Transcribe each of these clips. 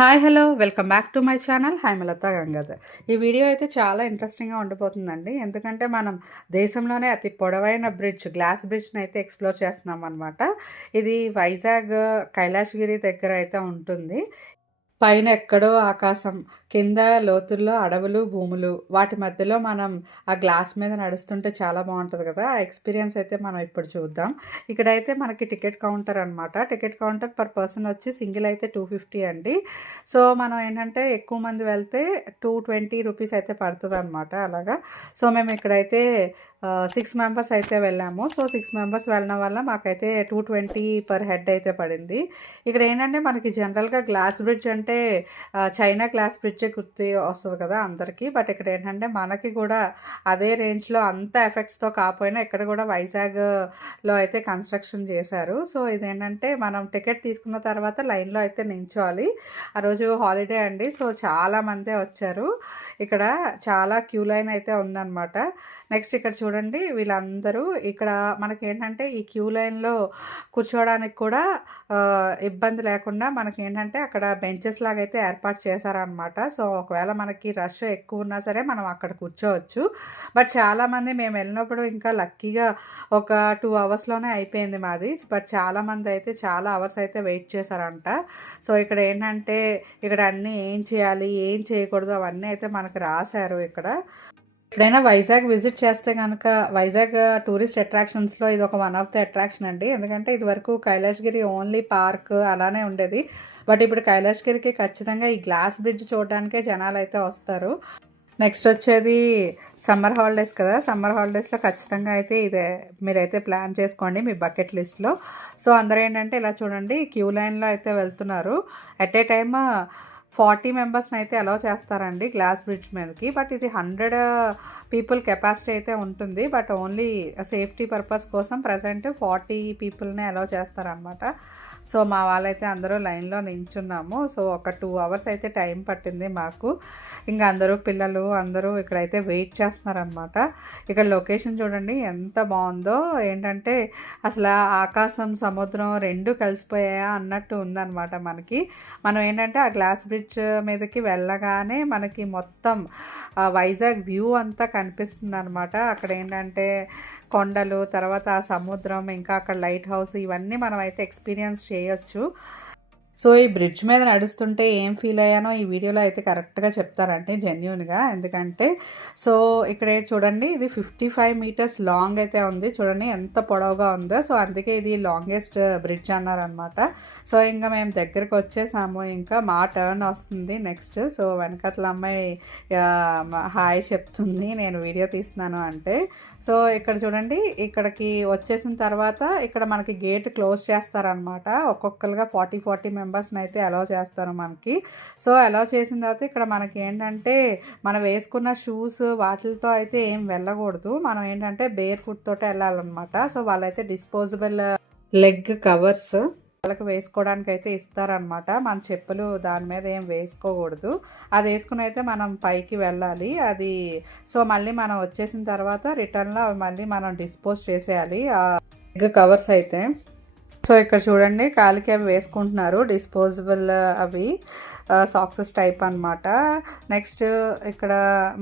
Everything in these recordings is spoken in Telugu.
Hi hello welcome back to my channel Haimalatha Gangadhar. ఈ వీడియో అయితే చాలా ఇంట్రెస్టింగ్గా ఉండిపోతుందండి. ఎందుకంటే మనం దేశంలోనే అతి పొడవైన బ్రిడ్జ్, గ్లాస్ బ్రిడ్జ్ని అయితే ఎక్స్ప్లోర్ చేస్తున్నాం అనమాట. ఇది వైజాగ్ కైలాసగిరి దగ్గర అయితే ఉంటుంది. పైన ఎక్కడో ఆకాశం, కింద లోతుల్లో అడవులు, భూములు, వాటి మధ్యలో మనం ఆ గ్లాస్ మీద నడుస్తుంటే చాలా బాగుంటుంది కదా! ఆ ఎక్స్పీరియన్స్ అయితే మనం ఇప్పుడు చూద్దాం. ఇక్కడైతే మనకి టికెట్ కౌంటర్ అనమాట. టికెట్ కౌంటర్ పర్ పర్సన్ వచ్చి సింగిల్ అయితే 250 అండి. సో మనం ఏంటంటే ఎక్కువ మంది వెళ్తే 220 రూపీస్ అయితే పడుతుందనమాట అలాగా. సో మేము ఇక్కడైతే 6 మెంబర్స్ అయితే వెళ్ళాము. సో 6 మెంబర్స్ వెళ్ళడం వల్ల మాకైతే 220 పర్ హెడ్ అయితే పడింది. ఇక్కడ ఏంటంటే మనకి జనరల్గా గ్లాస్ బ్రిడ్జ్ అంటే చైనా గ్లాస్ బ్రిడ్జే గుర్తు వస్తుంది కదా అందరికీ. బట్ ఇక్కడ ఏంటంటే మనకి కూడా అదే రేంజ్లో అంత ఎఫెక్ట్స్తో కాకపోయినా ఇక్కడ కూడా వైజాగ్లో అయితే కన్స్ట్రక్షన్ చేశారు. సో ఇదేంటంటే మనం టికెట్ తీసుకున్న తర్వాత లైన్లో అయితే నించోవాలి. ఆ రోజు హాలిడే అండి. సో చాలామందే వచ్చారు. ఇక్కడ చాలా క్యూ లైన్ అయితే ఉందన్నమాట. నెక్స్ట్ ఇక్కడ చూడండి, వీళ్ళందరూ ఇక్కడ మనకి ఏంటంటే ఈ క్యూ లైన్లో కూర్చోవడానికి కూడా ఇబ్బంది లేకుండా మనకి ఏంటంటే అక్కడ బెంచెస్ లాగా అయితే ఏర్పాటు చేశారనమాట. సో ఒకవేళ మనకి రష్ ఎక్కువ ఉన్నా సరే మనం అక్కడ కూర్చోవచ్చు. బట్ చాలామంది మేము వెళ్ళినప్పుడు ఇంకా లక్కీగా ఒక 2 అవర్స్లోనే అయిపోయింది మాది. బట్ చాలామంది అయితే చాలా అవర్స్ అయితే వెయిట్ చేశారంట. సో ఇక్కడ ఏంటంటే ఇక్కడ అన్నీ ఏం చేయాలి, ఏం చేయకూడదు అవన్నీ అయితే మనకు రాశారు ఇక్కడ. ఎప్పుడైనా వైజాగ్ విజిట్ చేస్తే కనుక వైజాగ్ టూరిస్ట్ అట్రాక్షన్స్లో ఇది ఒక వన్ ఆఫ్ ది అట్రాక్షన్ అండి. ఎందుకంటే ఇదివరకు కైలాసగిరి ఓన్లీ పార్క్ అలానే ఉండేది. బట్ ఇప్పుడు కైలాసగిరికి ఖచ్చితంగా ఈ గ్లాస్ బ్రిడ్జ్ చూడడానికే జనాలు అయితే వస్తారు. నెక్స్ట్ వచ్చేది సమ్మర్ హాలిడేస్ కదా. సమ్మర్ హాలిడేస్లో ఖచ్చితంగా అయితే ఇదే మీరైతే ప్లాన్ చేసుకోండి మీ బకెట్ లిస్ట్లో. సో అందరూ ఏంటంటే ఇలా చూడండి, క్యూ లైన్లో అయితే వెళ్తున్నారు. ఎట్ ఏ టైమ్ 40 మెంబర్స్ని అయితే అలౌ చేస్తారండి గ్లాస్ బ్రిడ్జ్ మీదకి. బట్ ఇది 100 పీపుల్ కెపాసిటీ అయితే ఉంటుంది. బట్ ఓన్లీ సేఫ్టీ పర్పస్ కోసం ప్రజెంట్ 40 పీపుల్ని అలౌ చేస్తారనమాట. సో మా వాళ్ళైతే అందరూ లైన్లో నించున్నాము. సో ఒక 2 అవర్స్ అయితే టైం పట్టింది మాకు. ఇంకా అందరూ పిల్లలు అందరూ ఇక్కడైతే వెయిట్ చేస్తున్నారనమాట. ఇక్కడ లొకేషన్ చూడండి ఎంత బాగుందో. ఏంటంటే అసలు ఆకాశం సముద్రం రెండు కలిసిపోయాయా అన్నట్టు ఉందన్నమాట మనకి. మనం ఏంటంటే ఆ గ్లాస్ బ్రిడ్జ్ మీదకి వెళ్ళగానే మనకి మొత్తం వైజాగ్ వ్యూ అంతా కనిపిస్తుంది అనమాట. అక్కడ ఏంటంటే కొండలు, తర్వాత ఆ సముద్రం, ఇంకా అక్కడ లైట్ హౌస్, ఇవన్నీ మనం అయితే ఎక్స్పీరియన్స్ చేయొచ్చు. సో ఈ బ్రిడ్జ్ మీద నడుస్తుంటే ఏం ఫీల్ అయ్యానో ఈ వీడియోలో అయితే కరెక్ట్గా చెప్తారంటే జెన్యూన్గా. ఎందుకంటే సో ఇక్కడ చూడండి, ఇది 55 మీటర్స్ లాంగ్ అయితే ఉంది. చూడండి ఎంత పొడవుగా ఉందో. సో అందుకే ఇది లాంగెస్ట్ బ్రిడ్జ్ అన్నారనమాట. సో ఇంకా మేము దగ్గరికి వచ్చేసాము. ఇంకా మా టర్న్ వస్తుంది నెక్స్ట్. సో వెనకట్ల అమ్మాయి హాయ్ చెప్తుంది నేను వీడియో తీస్తున్నాను అంటే. సో ఇక్కడ చూడండి, ఇక్కడికి వచ్చేసిన తర్వాత ఇక్కడ మనకి గేట్ క్లోజ్ చేస్తారనమాట. ఒక్కొక్కరుగా 40 మెంబర్స్ని అయితే అలౌ చేస్తారు మనకి. సో అలౌ చేసిన తర్వాత ఇక్కడ మనకి ఏంటంటే మనం వేసుకున్న షూస్ వాటితో అయితే ఏం వెళ్ళకూడదు. మనం ఏంటంటే బేర్ ఫుట్ తోటే వెళ్ళాలన్నమాట. సో వాళ్ళైతే డిస్పోజబుల్ లెగ్ కవర్స్ వాళ్ళకి వేసుకోవడానికి అయితే ఇస్తారనమాట. మన చెప్పులు దాని మీద ఏం వేసుకోకూడదు. అది వేసుకుని అయితే మనం పైకి వెళ్ళాలి. అది సో మళ్ళీ మనం వచ్చేసిన తర్వాత రిటర్న్లో మళ్ళీ మనం డిస్పోజ్ చేసేయాలి ఆ లెగ్ కవర్స్ అయితే. సో ఇక్కడ చూడండి, కాలికి అవి వేసుకుంటున్నారు డిస్పోజబుల్ అవి సాక్సెస్ టైప్ అనమాట. నెక్స్ట్ ఇక్కడ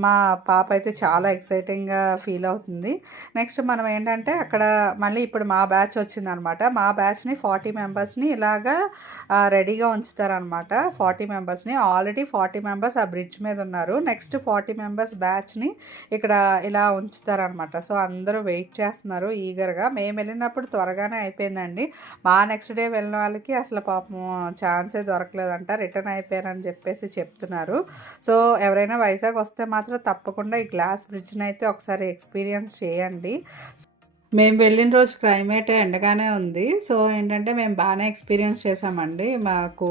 మా పాప అయితే చాలా ఎక్సైటింగ్గా ఫీల్ అవుతుంది. నెక్స్ట్ మనం ఏంటంటే అక్కడ మళ్ళీ ఇప్పుడు మా బ్యాచ్ వచ్చిందనమాట. మా బ్యాచ్ని 40 మెంబర్స్ని ఇలాగా రెడీగా ఉంచుతారనమాట. 40 మెంబర్స్ని ఆల్రెడీ 40 మెంబర్స్ ఆ బ్రిడ్జ్ మీద ఉన్నారు. నెక్స్ట్ 40 మెంబర్స్ బ్యాచ్ని ఇక్కడ ఇలా ఉంచుతారనమాట. సో అందరూ వెయిట్ చేస్తున్నారు ఈగర్గా. మేము వెళ్ళినప్పుడు త్వరగానే అయిపోయిందండి. మా నెక్స్ట్ డే వెళ్ళిన వాళ్ళకి అసలు పాపం ఛాన్సే దొరకలేదంట, రిటర్న్ అయిపోయారని చెప్పేసి చెప్తున్నారు. సో ఎవరైనా వైజాగ్ వస్తే మాత్రం తప్పకుండా ఈ గ్లాస్ బ్రిడ్జ్ని అయితే ఒకసారి ఎక్స్పీరియన్స్ చేయండి. మేము వెళ్ళిన రోజు క్లైమేట్ ఎండగానే ఉంది. సో ఏంటంటే మేము బాగానే ఎక్స్పీరియన్స్ చేసామండి. మాకు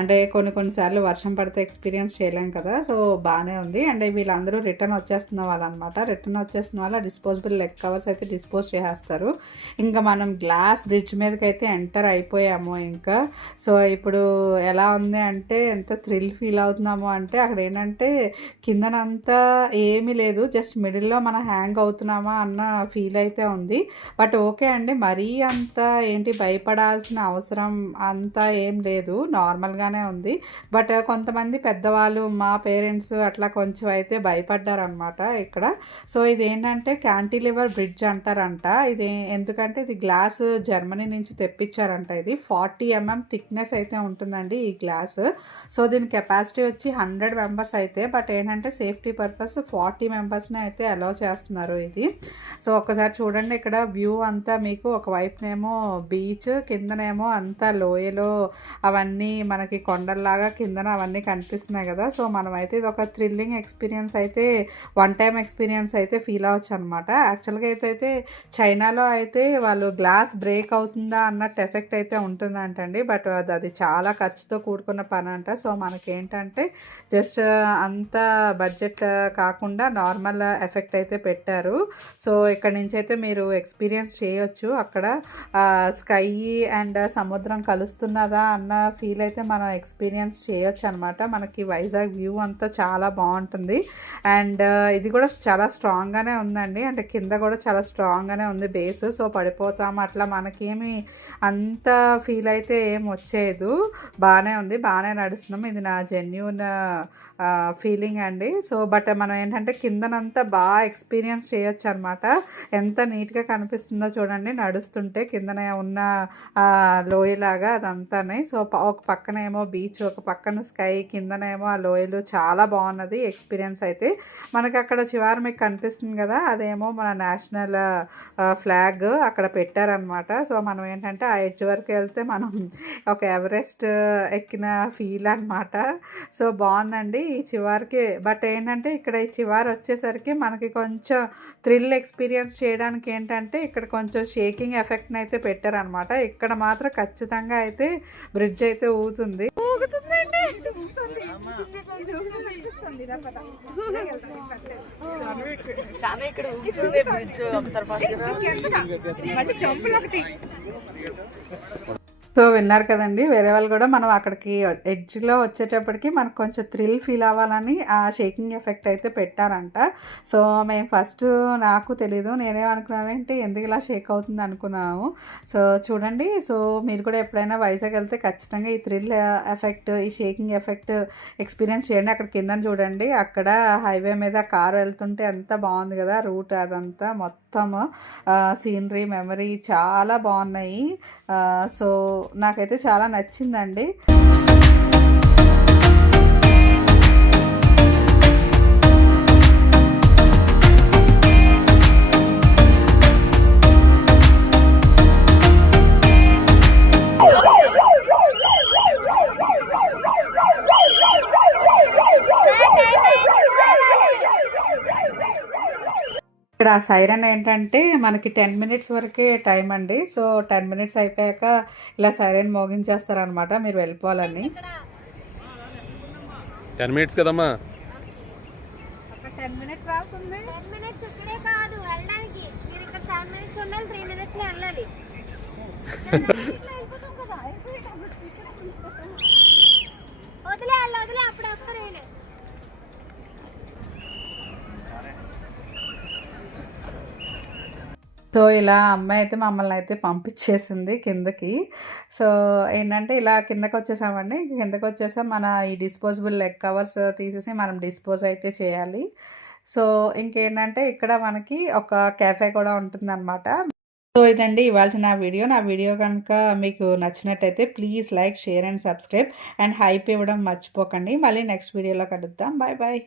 అంటే కొన్నిసార్లు వర్షం పడితే ఎక్స్పీరియన్స్ చేయలేం కదా. సో బాగానే ఉంది. అండ్ వీళ్ళందరూ రిటర్న్ వచ్చేస్తున్న వాళ్ళనమాట. రిటర్న్ వచ్చేస్తున్న వాళ్ళ డిస్పోజబుల్ లెగ్ కవర్స్ అయితే డిస్పోజ్ చేసేస్తారు. ఇంకా మనం గ్లాస్ బ్రిడ్జ్ మీదకి అయితే ఎంటర్ అయిపోయాము ఇంకా. సో ఇప్పుడు ఎలా ఉంది అంటే ఎంత థ్రిల్ ఫీల్ అవుతున్నాము అంటే అక్కడ ఏంటంటే కిందనంతా ఏమీ లేదు, జస్ట్ మిడిల్లో మనం హ్యాంగ్ అవుతున్నామా అన్న ఫీల్ అయితే ఉంది. ఉంది. బట్ ఓకే అండి, మరీ అంత ఏంటి భయపడాల్సిన అవసరం అంతా ఏం లేదు, నార్మల్గానే ఉంది. బట్ కొంతమంది పెద్దవాళ్ళు మా పేరెంట్స్ అట్లా కొంచెం అయితే భయపడ్డారనమాట ఇక్కడ. సో ఇదేంటంటే క్యాంటిలివర్ బ్రిడ్జ్ అంటారంట. ఇది ఎందుకంటే ఇది గ్లాస్ జర్మనీ నుంచి తెప్పించారంట. ఇది 40 mm థిక్నెస్ అయితే ఉంటుందండి ఈ గ్లాస్. సో దీని కెపాసిటీ వచ్చి 100 మెంబర్స్ అయితే, బట్ ఏంటంటే సేఫ్టీ పర్పస్ 40 మెంబర్స్ని అయితే అలౌ చేస్తున్నారు ఇది. సో ఒక్కసారి చూడండి, ఇక్కడ వ్యూ అంతా మీకు ఒకవైపునేమో బీచ్, కిందనేమో అంతా లోయలో అవన్నీ మనకి కొండల్లాగా కిందన అవన్నీ కనిపిస్తున్నాయి కదా. సో మనమైతే ఇది ఒక థ్రిల్లింగ్ ఎక్స్పీరియన్స్ అయితే, వన్ టైం ఎక్స్పీరియన్స్ అయితే ఫీల్ అవ్వచ్చు అనమాట. యాక్చువల్గా అయితే చైనాలో అయితే వాళ్ళు గ్లాస్ బ్రేక్ అవుతుందా అన్నట్టు ఎఫెక్ట్ అయితే ఉంటుందంటండి. బట్ అది చాలా ఖర్చుతో కూడుకున్న పని అంట. సో మనకేంటంటే జస్ట్ అంత బడ్జెట్ కాకుండా నార్మల్ ఎఫెక్ట్ అయితే పెట్టారు. సో ఇక్కడ నుంచి అయితే మీరు ఎక్స్పీరియన్స్ చేయొచ్చు. అక్కడ స్కై అండ్ సముద్రం కలుస్తున్నదా అన్న ఫీల్ అయితే మనం ఎక్స్పీరియన్స్ చేయొచ్చు అనమాట. మనకి వైజాగ్ వ్యూ అంతా చాలా బాగుంటుంది. అండ్ ఇది కూడా చాలా స్ట్రాంగ్గానే ఉందండి, అంటే కింద కూడా చాలా స్ట్రాంగ్గానే ఉంది బేస్. సో పడిపోతాము అట్లా మనకేమి అంత ఫీల్ అయితే ఏం వచ్చేది, బాగానే ఉంది, బాగానే నడుస్తున్నాం. ఇది నా జెన్యూన్ ఫీలింగ్ అండి. సో బట్ మనం ఏంటంటే కిందనంతా బాగా ఎక్స్పీరియన్స్ చేయొచ్చు అనమాట. ఎంత నీట్గా కనిపిస్తుందో చూడండి నడుస్తుంటే, కిందనే ఉన్న లోయలాగా అదంతానే. సో ఒక పక్కనేమో బీచ్, ఒక పక్కన స్కై, కిందనేమో ఆ లోయలు, చాలా బాగున్నది ఎక్స్పీరియన్స్ అయితే. మనకి అక్కడ చివరి మీకు కనిపిస్తుంది కదా, అదేమో మన నేషనల్ ఫ్లాగ్ అక్కడ పెట్టారనమాట. సో మనం ఏంటంటే ఆ ఎడ్జ్ వరకు వెళ్తే మనం ఒక ఎవరెస్ట్ ఎక్కిన ఫీల్ అనమాట. సో బాగుందండి ఈ చివరికి. బట్ ఏంటంటే ఇక్కడ ఈ చివరి వచ్చేసరికి మనకి కొంచెం థ్రిల్ ఎక్స్పీరియన్స్ చేయడానికి ఏంటంటే ఇక్కడ కొంచెం షేకింగ్ ఎఫెక్ట్ని అయితే పెట్టారనమాట. ఇక్కడ మాత్రం ఖచ్చితంగా అయితే బ్రిడ్జ్ అయితే ఊగుతుంది. సో విన్నారు కదండి, వేరే వాళ్ళు కూడా మనం అక్కడికి ఎడ్జ్లో వచ్చేటప్పటికి మనకు కొంచెం థ్రిల్ ఫీల్ అవ్వాలని ఆ షేకింగ్ ఎఫెక్ట్ అయితే పెట్టారంట. సో మేము ఫస్ట్ నాకు తెలీదు, నేనేమనుకున్నానంటే ఎందుకు ఇలా షేక్ అవుతుంది అనుకున్నాము. సో చూడండి, సో మీరు కూడా ఎప్పుడైనా వైజాగ్ వెళ్తే ఖచ్చితంగా ఈ థ్రిల్ ఎఫెక్ట్, ఈ షేకింగ్ ఎఫెక్ట్ ఎక్స్పీరియన్స్ చేయండి. అక్కడ కింద చూడండి, అక్కడ హైవే మీద కారు వెళ్తుంటే ఎంత బాగుంది కదా రూట్, అదంతా మొత్తం సీనరీ, మెమరీ చాలా బాగున్నాయి. సో నాకైతే చాలా నచ్చిందండి. ఇక్కడ సైరన్ ఏంటంటే మనకి 10 మినిట్స్ వరకే టైం అండి. సో 10 మినిట్స్ అయిపోయాక ఇలా సైరన్ మోగించేస్తారనమాట మీరు వెళ్ళిపోవాలని. 10 మినిట్స్ కదమ్మా, 10 మినిట్స్ రాస్తుంది. 10 మినిట్స్ ఇక్కడే కాదు వెళ్ళడానికి, మీరు ఇక్కడ 7 మినిట్స్ ఉండాలి, 3 మినిట్స్ వెళ్ళాలి. వదిలే అప్పుడు వస్తా నేను. సో ఇలా అమ్మాయి అయితే మమ్మల్ని అయితే పంపించేసింది కిందకి. సో ఏంటంటే ఇలా కిందకి వచ్చేసామండి. కిందకి వచ్చేసాం, మన ఈ డిస్పోజబుల్ లెగ్ కవర్స్ తీసేసి మనం డిస్పోజ్ అయితే చేయాలి. సో ఇంకేంటంటే ఇక్కడ మనకి ఒక కెఫే కూడా ఉంటుందన్నమాట. సో ఇదండి ఇవాళ నా వీడియో కనుక మీకు నచ్చినట్టయితే please like, share and subscribe and hype ఇవ్వడం మర్చిపోకండి. మళ్ళీ నెక్స్ట్ వీడియోలో కలుద్దాం. Bye bye.